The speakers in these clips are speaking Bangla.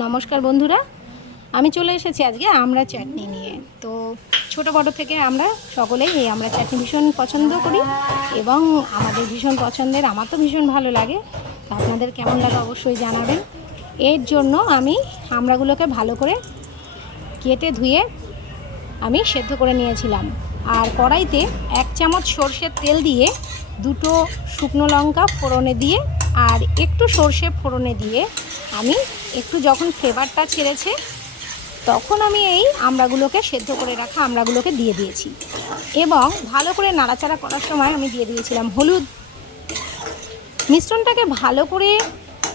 নমস্কার বন্ধুরা। আমি চলে এসেছি আজকে আমরা চাটনি নিয়ে। তো ছোট বড় থেকে আমরা সকলেই এই আমরা চাটনি ভীষণ পছন্দ করি এবং আমাদের ভীষণ পছন্দের, আমার তো ভীষণ ভালো লাগে। আপনাদের কেমন লাগে অবশ্যই জানাবেন। এর জন্য আমি আমড়াগুলোকে ভালো করে কেটে ধুয়ে আমি সেদ্ধ করে নিয়েছিলাম। আর কড়াইতে এক চামচ সর্ষের তেল দিয়ে দুটো শুকনো লঙ্কা ফোড়নে দিয়ে আর একটু সর্ষে ফোড়নে দিয়ে আমি একটু যখন ফ্লেভারটা ছেড়েছে, তখন আমি এই আমড়াগুলোকে সেদ্ধ করে রাখা আমড়াগুলোকে দিয়ে দিয়েছি। এবং ভালো করে নাড়াচাড়া করার সময় আমি দিয়ে দিয়েছিলাম হলুদ। মিশ্রণটাকে ভালো করে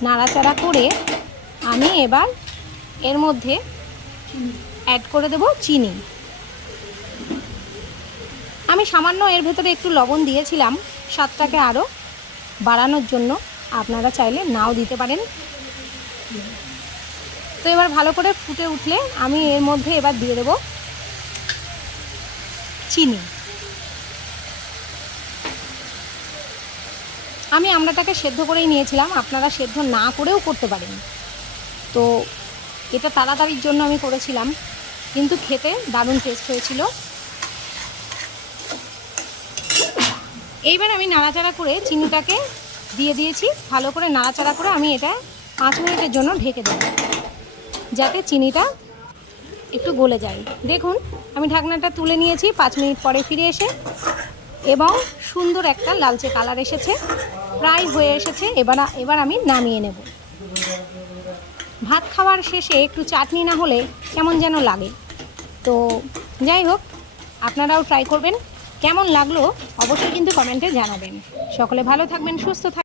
নাড়াচাড়া করে আমি এবার এর মধ্যে অ্যাড করে দেব চিনি। আমি সামান্য এর ভেতরে একটু লবণ দিয়েছিলাম, স্বাদটাকে আরও বাড়ানোর জন্য। আপনারা চাইলে নাও দিতে পারেন। তো এবার ভালো করে ফুটে উঠলে আমি এর মধ্যে এবার দিয়ে দেব চিনি। আমি আমড়াটাকে সেদ্ধ করেই নিয়েছিলাম, আপনারা সেদ্ধ না করেও করতে পারেন। তো এটা তাড়াতাড়ির জন্য আমি করেছিলাম, কিন্তু খেতে দারুণ টেস্ট হয়েছিল। এইবার আমি নাড়াচাড়া করে চিনিটাকে দিয়ে দিয়েছি, ভালো করে নাড়াচাড়া করে আমি এটা পাঁচ মিনিটের জন্য ঢেকে দেব, যাতে চিনিটা একটু গলে যায়। দেখুন, আমি ঢাকনাটা তুলে নিয়েছি, পাঁচ মিনিট পরে ফিরে এসে, এবং সুন্দর একটা লালচে কালার এসেছে প্রায় হয়ে এসেছে, এবার এবার আমি নামিয়ে নেব। ভাত খাওয়ার শেষে একটু চাটনি না হলে কেমন যেন লাগে। তো যাই হোক, আপনারাও ট্রাই করবেন, কেমন লাগল অবশ্যই কিন্তু কমেন্টে জানাবেন। সকলে ভালো থাকবেন, সুস্থ থাকবেন।